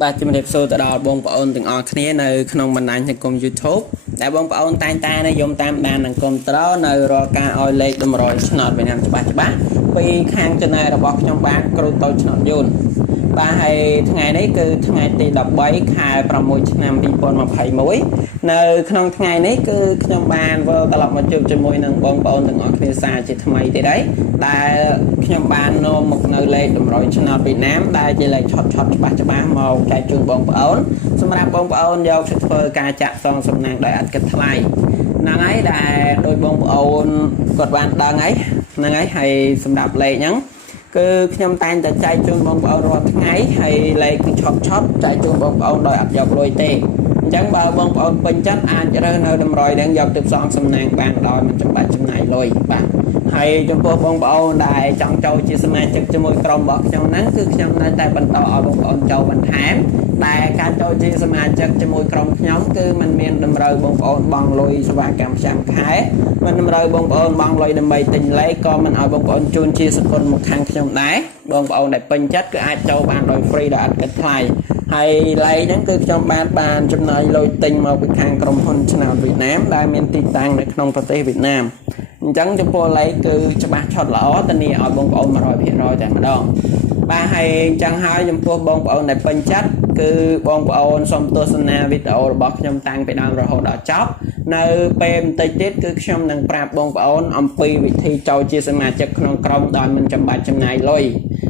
បាទជំរាបសួរទៅដល់បងប្អូនទាំងអស់គ្នានៅក្នុងបណ្ដាញសង្គម YouTube ដែលបងប្អូនតែងតែនិយមតាមដាននិងគាំទ្រនៅរាល់ការឲ្យលេខតម្រុយឆ្នោតវិញច្បាស់ពីខាង Channel របស់ខ្ញុំបាទគ្រូតូចឆ្នោតយូនបាទហើយថ្ងៃនេះគឺថ្ងៃទី13ខែ6ឆ្នាំ2021នៅក្នុងថ្ងៃនេះគឺខ្ញុំបានវិលត្រឡប់មកជួបជាមួយនឹងបងប្អូនទាំងអស់គ្នាសារជាថ្មីទៀតហើយដែលខ្ញុំបាននាំមកនៅលេខតម្រុយឆ្នោតវៀតណាមដែលជាលេខឆត់ច្បាស់មកចែកជូនបងប្អូនសម្រាប់បងប្អូនយកទៅធ្វើការចាក់សងសំណាងដោយឥតគិតថ្លៃហ្នឹងហើយដែលដោយបងប្អូនគាត់បានដឹងហើយហ្នឹងហើយសម្រាប់លេខហ្នឹងគឺខ្ញុំតែងតែចែកជូនបងប្អូនរាល់ថ្ងៃហើយលេខគឺឆត់ចែកជូនបងប្អូនដោយអត់យកលុយទេអញ្ចឹងបើបងប្អូនពេញចិត្តអាចរើសនៅតម្រុយហ្នឹងយកទៅផ្សងសំណាងបានដោយមិនចាំបាច់ចំណាយលុយបាទហើយចំពោះបងប្អូនដែលចង់ចូលជាសមាជិកជាមួយក្រុមរបស់ខ្ញុំហ្នឹងគឺខ្ញុំនៅតែបន្តឲ្យបងប្អូនចូលបន្ថែមដែលការចូលជាសមាជិកជាមួយក្រុមខ្ញុំគឺมันមានតម្រូវបងប្អូនបង់លុយសេវាកម្មប្រចាំខែមិនតម្រូវបងប្អូនបង់លុយដើម្បីទិញលេខក៏មិនឲ្យបងប្អូនជូនជាសកលមកខាងខ្ញុំដែរបងប្អូនដែលពេញចិត្តគឺអាចចូលបានដោយ free ដោយអត់គិតថ្លៃហើយលេខហ្នឹងគឺខ្ញុំបានចំណាយលុយទិញមកពីខាងក្រុមហ៊ុនឆ្នោតវៀតណាមដែលមានទីតាំងនៅក្នុងប្រទេសវៀតណាមអញ្ចឹងចំពោះលេខគឺច្បាស់ឆត់ល្អធានាឲ្យបងប្អូន 100% តែម្ដងបាទហើយអញ្ចឹងហើយចំពោះបងប្អូនដែលពេញចិត្តគឺបងប្អូនសូមទស្សនាវីដេអូរបស់ខ្ញុំតាំងពីដើមរហូតដល់ចប់នៅពេលបន្តិចទៀតគឺខ្ញុំនឹងប្រាប់បងប្អូនអំពីវិធីចូលជាសមាជិកក្នុងក្រុមដោយមិនចាំបាច់ចំណាយលុយ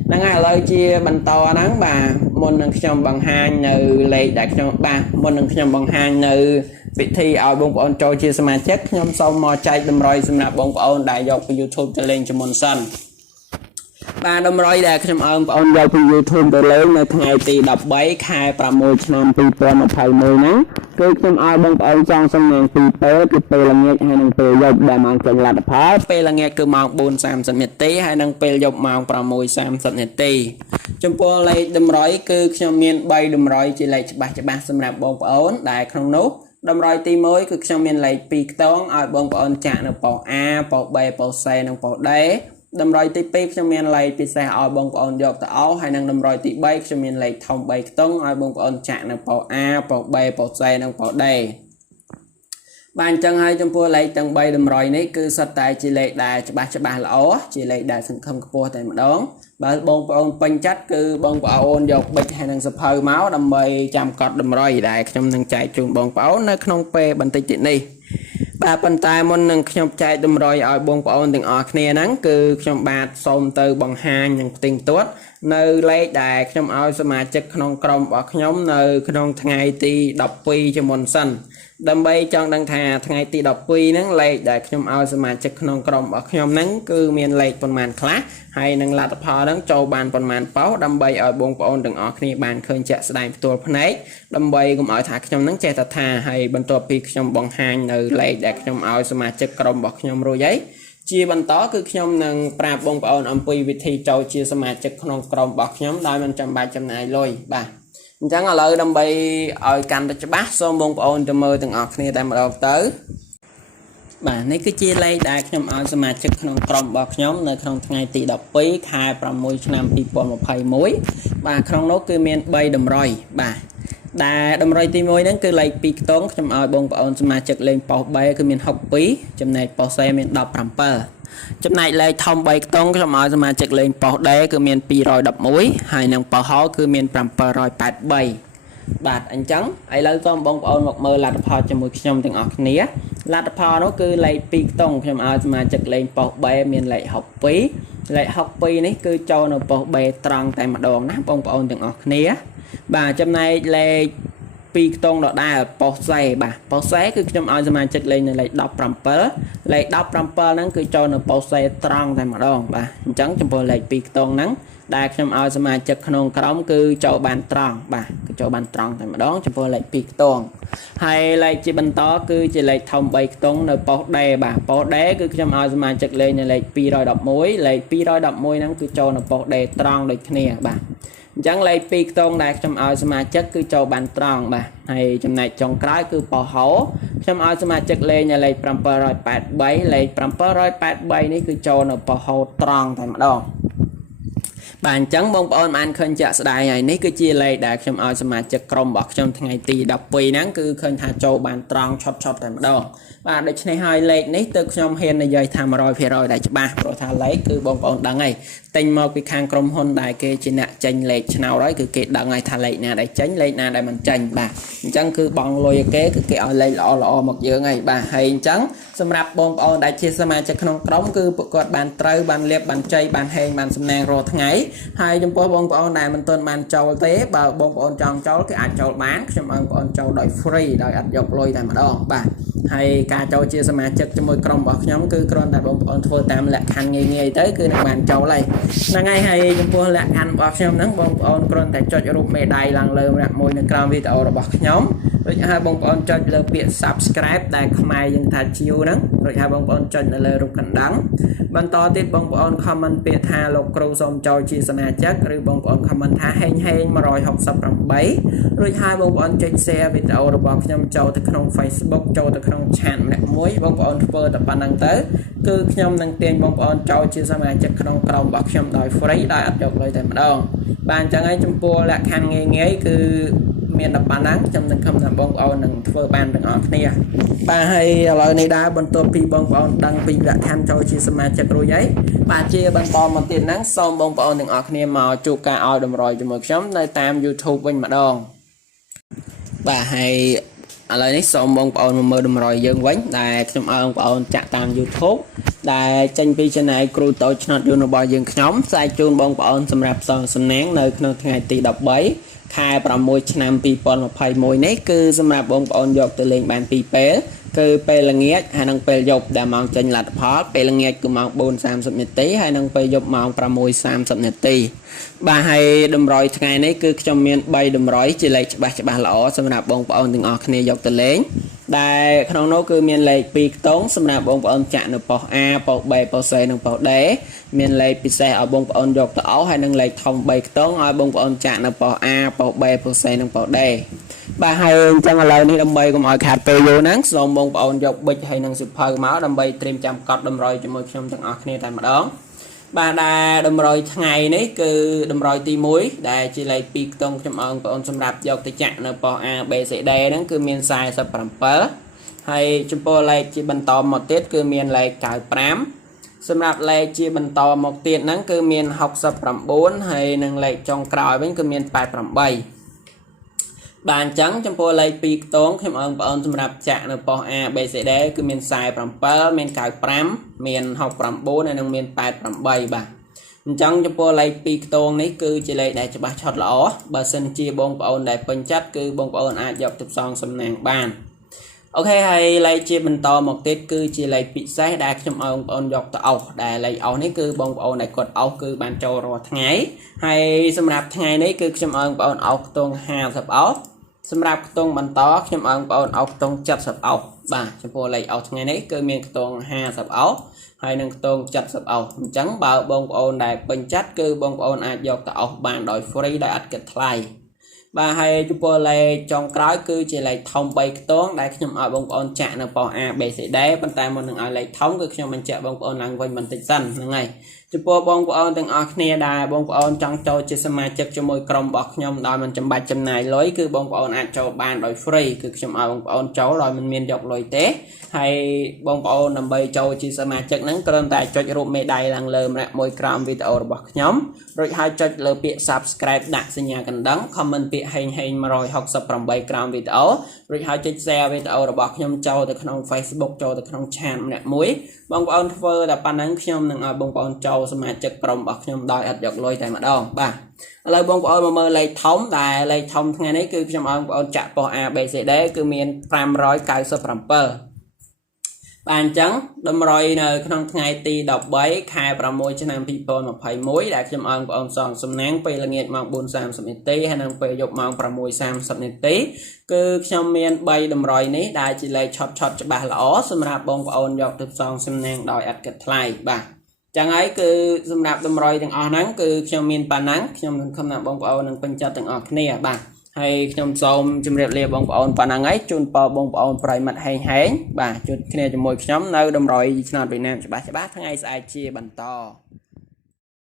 ហ្នឹងហើយឥឡូវជាបន្តហ្នឹងបាទមុននឹងខ្ញុំបង្ហាញនៅលេខដែលខ្ញុំមុននឹងខ្ញុំបង្ហាញនៅវិធីឲ្យបងប្អូនចូលជាសមាជិកខ្ញុំសូមមកចែកតម្រុយសម្រាប់បងប្អូនដែលយកពី YouTube ទៅលេងជាមុនសិនបាទតម្រុយដែលខ្ញុំឲ្យបងប្អូនយកពី YouTube ទៅលេងនៅថ្ងៃទី13ខែ6ឆ្នាំ2021ហ្នឹងគឺខ្ញុំឲ្យបងប្អូនចង់សំណាងពីពេលគឺពេលល្ងាចហើយនិងពេលយប់ដែលម៉ោងចេញលទ្ធផលពេលល្ងាចគឺម៉ោង 4:30 នាទីហើយនិងពេលយប់ម៉ោង 6:30 នាទីចំពោះលេខតម្រុយគឺខ្ញុំមាន3តម្រុយជាលេខច្បាស់សម្រាប់បងប្អូនដែលក្នុងនោះតម្រុយទី1គឺខ្ញុំមានលេខ2ខ្ទងឲ្យបងប្អូនចាក់នៅប៉ុស A ប៉ុស B ប៉ុស C និងប៉ុស D តម្រុយទី2ខ្ញុំមានលេខពិសេសឲ្យបងប្អូនយកទៅអោហើយនឹងតម្រុយទី3ខ្ញុំមានលេខធំ3ខ្ទង់ឲ្យបងប្អូនចាក់នៅប៉ុស A ប៉ុស B ប៉ុស C និងប៉ុស D បាទអញ្ចឹងហើយចំពោះលេខទាំង3តម្រុយនេះគឺសុទ្ធតែជាលេខដែលច្បាស់ល្អជាលេខដែលសង្ឃឹមខ្ពស់តែម្ដងបើបងប្អូនពេញចិត្តគឺបងប្អូនយកប៊ិចហើយនឹងសភៅមកដើម្បីចាំកត់តម្រុយដែលខ្ញុំនឹងចែកជូនបងប្អូននៅក្នុងពេលបន្តិចទៀតនេះបាទប៉ុន្តែមុននឹងខ្ញុំចែកតម្រុយឲ្យបងប្អូនទាំងអស់គ្នាហ្នឹងគឺខ្ញុំបាទសូមទៅបង្ហាញនឹងផ្ទៃទាត់នៅលេខដែលខ្ញុំឲ្យសមាជិកក្នុងក្រុមរបស់ខ្ញុំនៅក្នុងថ្ងៃទី12ជាមុនសិនដើម្បីចង់ដឹងថាថ្ងៃទី12ហ្នឹងលេខដែលខ្ញុំឲ្យសមាជិកក្នុងក្រុមរបស់ខ្ញុំហ្នឹងគឺមានលេខប៉ុន្មានខ្លះហើយនឹងលទ្ធផលហ្នឹងចូលបានប៉ុន្មានប៉ោដើម្បីឲ្យបងប្អូនទាំងអស់គ្នាបានឃើញជាក់ស្ដែងផ្ទាល់ភ្នែកដើម្បីកុំឲ្យថាខ្ញុំហ្នឹងចេះតែថាហើយបន្ទាប់ពីខ្ញុំបង្ហាញនៅលេខដែលខ្ញុំឲ្យសមាជិកក្រុមរបស់ខ្ញុំរួចហើយជាបន្តគឺខ្ញុំនឹងប្រាប់បងប្អូនអំពីវិធីចូលជាសមាជិកក្នុងក្រុមរបស់ខ្ញុំដោយមិនចាំបាច់ចំណាយលុយបាទអញ្ចឹងឥឡូវដើម្បីឲ្យកាន់តែច្បាស់សូមបងប្អូនទៅមើលទាំងអស់គ្នាតែម្ដងទៅបាទនេះគឺជាលេខដែលខ្ញុំឲ្យសមាជិកក្នុងក្រុមរបស់ខ្ញុំនៅក្នុងថ្ងៃទី12ខែ6ឆ្នាំ2021បាទក្នុងនោះគឺមាន3តម្រុយបាទដែលតម្រុយទី1ហ្នឹងគឺលេខ2ខ្ទង់ខ្ញុំឲ្យបងប្អូនសមាជិកលេងប៉ុស B គឺមាន62ចំណែកប៉ុស C មាន17ចំណែកលេខធំ3ខ្ទង់ខ្ញុំឲ្យសមាជិកលេងប៉ុស D គឺមាន211ហើយនិងប៉ុសហោគឺមាន783បាទអញ្ចឹងឥឡូវសូមបងប្អូនមកមើលលទ្ធផលជាមួយខ្ញុំទាំងអស់គ្នាលទ្ធផលនោះគឺលេខ2ខ្ទង់ខ្ញុំឲ្យសមាជិកលេងប៉ុស B មានលេខ62លេខ62នេះគឺចូលនៅប៉ុស B ត្រង់តែម្ដងណាបងប្អូនទាំងអស់គ្នាបាទចំណែកលេខ2ខ្ទង់ដដែលប៉ុស C បាទប៉ុស C គឺខ្ញុំឲ្យសមាជិកលេងនៅលេខ17លេខ17ហ្នឹងគឺចូលនៅប៉ុស C ត្រង់តែម្ដងបាទអញ្ចឹងចំពោះលេខ2ខ្ទង់ហ្នឹងដែលខ្ញុំឲ្យសមាជិកក្នុងក្រុមគឺចូលបានត្រង់បាទគឺចូលបានត្រង់តែម្ដងចំពោះលេខ2ខ្ទង់ហើយលេខជាបន្តគឺជាលេខធំ3ខ្ទង់នៅប៉ុស D បាទប៉ុស D គឺខ្ញុំឲ្យសមាជិកលេងនៅលេខ211លេខ211ហ្នឹងគឺចូលនៅប៉ុស D ត្រង់ដូចគ្នាបាទអញ្ចឹងលេខ2ខ្ទង់ដែលខ្ញុំឲ្យសមាជិកគឺចូលបានត្រង់បាទហើយចំណែកចុងក្រោយគឺប៉ុសហោខ្ញុំឲ្យសមាជិកលេងនៅលេខ783លេខ783នេះគឺចូលនៅប៉ុសហោត្រង់តែម្ដង bạn chẳng bông ôn ăn khơi chạ sài này ní cứ chia lệ đã trong ao xem mà chật crom bọc trong ngày tì đọc quỳ nắng cứ khơi thả châu bàn tròn chót tại đó và để này hai lệ ní từ trong hiền này dây tham rồi phía rồi đại ba rồi thả lấy cứ bông ôn đằng này tình một cái khang crom hôn đại kê trên nạ tranh lệ nào đấy cứ kệ đằng này thả lệ nè để tránh lệ nè để mình tranh bà chẳng cứ bong lôi kế cứ kệ lệ lọ một giờ ngày bà hay trắng xem rạp bông ôn đại chia xem mà chật không trống cứ quạt bàn trâu bàn liệp bàn chay bàn hèn bàn xem nang rồi ngày hai trong phố bông ôn này mình tên bàn châu tế bà bông ôn tròn cháu cái ảnh châu bán trong ôn châu đòi free đòi ảnh dọc lôi tại mà đó bà hay ca châu chia xem mà chật cho môi crom bọc nhóm cứ con tại bông ôn thua tam lạc hành nghề tới cứ bàn châu này là ngay hay trong phố lạc hành bọc nhóm nắng bông ôn con tại cho rụp mê đầy lần lơ lạc môi nâng crom video bọc nhóm rồi hai bông ôn cho lơ biệt subscribe đại mai dân thà chiêu nắng rồi hai bông ôn cho lơ rụp cảnh đắng ban to tiếp bông ôn comment biệt tha lục kêu xong cho chia sẻ chắc rồi bông ôn comment tha hên mà rồi học sắp bằng 7 rồi hai bông ôn trên xe video rồi bọc nhóm cho từ trong Facebook cho từ trong channel mẹ muối bông ôn vừa tập ban đăng tới cứ nhóm đăng tiền bông ôn cho chia sẻ chắc trong bọc nhóm đòi free đòi áp dụng lời tại mà đâu bạn chẳng ấy trong pua là khăn nghe cứ miền đập bàn nắng trong từng không làm bông ôn đừng phơi bàn đừng ở kia ba hay lời này đã bên tôi pi bông ôn đăng pi đã tham cho chia sẻ chắc rồi giấy ba chia bên to một tiền nắng xong bông ôn đừng ở kia mà chụp cả ao đầm rồi cho một nhóm nơi tam YouTube bên mặt đòn ba hay lời này xong bông ôn mơ đầm rồi dân quánh đại trong bông ôn chặt tam YouTube đại tranh pi trên này crew tổ cho nó nó bao dân nhóm sai chun bông ôn xâm rạp son xâm nén nơi ngày tỷ đọc bấy khaiประมวย ឆ្នាំ 2021 នេះគឺសម្រាប់បងប្អូនយកទៅលេងបានពីរពេលគឺពេលល្ងាចហើយនិងពេលយប់ដែលម៉ោងចេញលទ្ធផលពេលល្ងាចគឺម៉ោង 4:30 នាទីហើយនិងពេលយប់ម៉ោង 6:30 នាទីបាទហើយតម្រុយថ្ងៃនេះគឺខ្ញុំមាន3តម្រុយជាលេខច្បាស់ល្អសម្រាប់បងប្អូនទាំងអស់គ្នាយកទៅលេងដែលក្នុងនោះគឺមានលេខ2ខ្ទង់សម្រាប់បងប្អូនចាក់នៅប៉ុស A ប៉ុស B ប៉ុស C និងប៉ុស D មានលេខពិសេសឲ្យបងប្អូនយកទៅអស់ហើយនិងលេខធំ3ខ្ទង់ឲ្យបងប្អូនចាក់នៅប៉ុស A ប៉ុស B ប៉ុស C និងប៉ុស D បាទហើយអញ្ចឹងឥឡូវនេះដើម្បីកុំឲ្យខាតពេលយូរហ្នឹងសូមបងប្អូនយកប៊ិចហើយនិងសិភៅមកដើម្បីត្រៀមចាំកត់តម្រុយជាមួយខ្ញុំទាំងអស់គ្នាតែម្ដងបាទដែលតម្រុយថ្ងៃនេះគឺតម្រុយទី1ដែលជាលេខ2ខ្ទង់ខ្ញុំឲ្យបងប្អូនសម្រាប់យកទៅចាក់នៅប៉ុស A B C D ហ្នឹងគឺមាន47ហើយចំពោះលេខជាបន្តមកទៀតគឺមានលេខ95សម្រាប់លេខជាបន្តមកទៀតហ្នឹងគឺមាន69ហើយនិងលេខចុងក្រោយវិញគឺមាន88បាទអញ្ចឹងចំពោះលេខ2ខ្ទង់ខ្ញុំឲ្យបងប្អូនសម្រាប់ចាក់នៅប៉ុស A B C D គឺមាន47មាន95មាន69ហើយនិងមាន88បាទអញ្ចឹងចំពោះលេខ2ខ្ទង់នេះគឺជាលេខដែលច្បាស់ឆុតល្អបើសិនជាបងប្អូនដែលពេញចិត្តគឺបងប្អូនអាចយកទៅផ្សងសំណាងបានអូខេហើយលេខជាបន្តមកទៀតគឺជាលេខពិសេសដែលខ្ញុំឲ្យបងប្អូនយកទៅអោសដែលលេខអោសនេះគឺបងប្អូនដែលគាត់អោសគឺបានចូលរាល់ថ្ងៃហើយសម្រាប់ថ្ងៃនេះគឺខ្ញុំឲ្យបងប្អូនអោសខ្ទង់50អោសសម្រាប់ខ្ទង់បន្តខ្ញុំឲ្យបងប្អូនអោសខ្ទង់70អោសបាទចំពោះលេខអោសថ្ងៃនេះគឺមានខ្ទង់50អោសហើយនឹងខ្ទង់70អោសអញ្ចឹងបើបងប្អូនដែលពេញចិត្តគឺបងប្អូនអាចយកទៅអោសបានដោយ free ដោយអត់គិតថ្លៃបាទហើយចំពោះលេខចុងក្រោយគឺជាលេខធំ3ខ្ទង់ដែលខ្ញុំឲ្យបងប្អូនចាក់នៅប៉ុស A B C D ប៉ុន្តែមុននឹងឲ្យលេខធំគឺខ្ញុំបញ្ជាក់បងប្អូនឡើងវិញបន្តិចសិនហ្នឹងហើយចំពោះបងប្អូនទាំងអស់គ្នាដែលបងប្អូនចង់ចូលជាសមាជិកជាមួយក្រុមរបស់ខ្ញុំដោយមិនចាំបាច់ចំណាយលុយគឺបងប្អូនអាចចូលបានដោយ free គឺខ្ញុំឲ្យបងប្អូនចូលដោយមិនមានយកលុយទេហើយបងប្អូនដើម្បីចូលជាសមាជិកហ្នឹងគ្រាន់តែចុចរូបមេដៃឡើងលើម្នាក់មួយក្រោមវីដេអូរបស់ខ្ញុំរួចហើយចុចលើពាក្យ subscribe ដាក់សញ្ញាកណ្ដឹង comment ពាក្យហេង168ក្រោមវីដេអូរួចហើយចុច share វីដេអូរបស់ខ្ញុំចូលទៅក្នុង Facebook ចូលទៅក្នុង channel ម្នាក់មួយបងប្អូនធ្វើតែប៉ុណ្ណឹងខ្ញុំនឹងឲ្យបងប្អូនចូលសមាជិកក្រុមរបស់ខ្ញុំដោយអត់យកលុយតែម្ដងបាទឥឡូវបងប្អូនមកមើលលេខធំដែលលេខធំថ្ងៃនេះគឺខ្ញុំឲ្យបងប្អូនចាក់ប៉ុស A B C D គឺមាន597បាទអញ្ចឹងតម្រុយនៅក្នុងថ្ងៃទី13ខែ6ឆ្នាំ2021ដែលខ្ញុំឲ្យបងប្អូនសងសំណាងពេលល្ងាចម៉ោង 4:30 នាទីហើយនិងពេលយប់ម៉ោង 6:30 នាទីគឺខ្ញុំមាន3តម្រុយនេះដែលជាលេខឆុតច្បាស់ល្អសម្រាប់បងប្អូនយកទៅសងសំណាងដោយអត់គិតថ្លៃបាទចឹងហើយគឺសម្រាប់តម្រុយទាំងអស់ហ្នឹងគឺខ្ញុំមានប៉ុណ្ណឹងខ្ញុំនឹងខំថាបងប្អូននឹងពេញចិត្តទាំងអស់គ្នាបាទហើយខ្ញុំសូមជម្រាបលាបងប្អូនប៉ុណ្ណឹងហើយជូនពរបងប្អូនប្រិយមិត្តហេងបាទជួបគ្នាជាមួយខ្ញុំនៅតម្រុយឆ្នោតវៀតណាមច្បាស់ថ្ងៃស្អែកជាបន្ត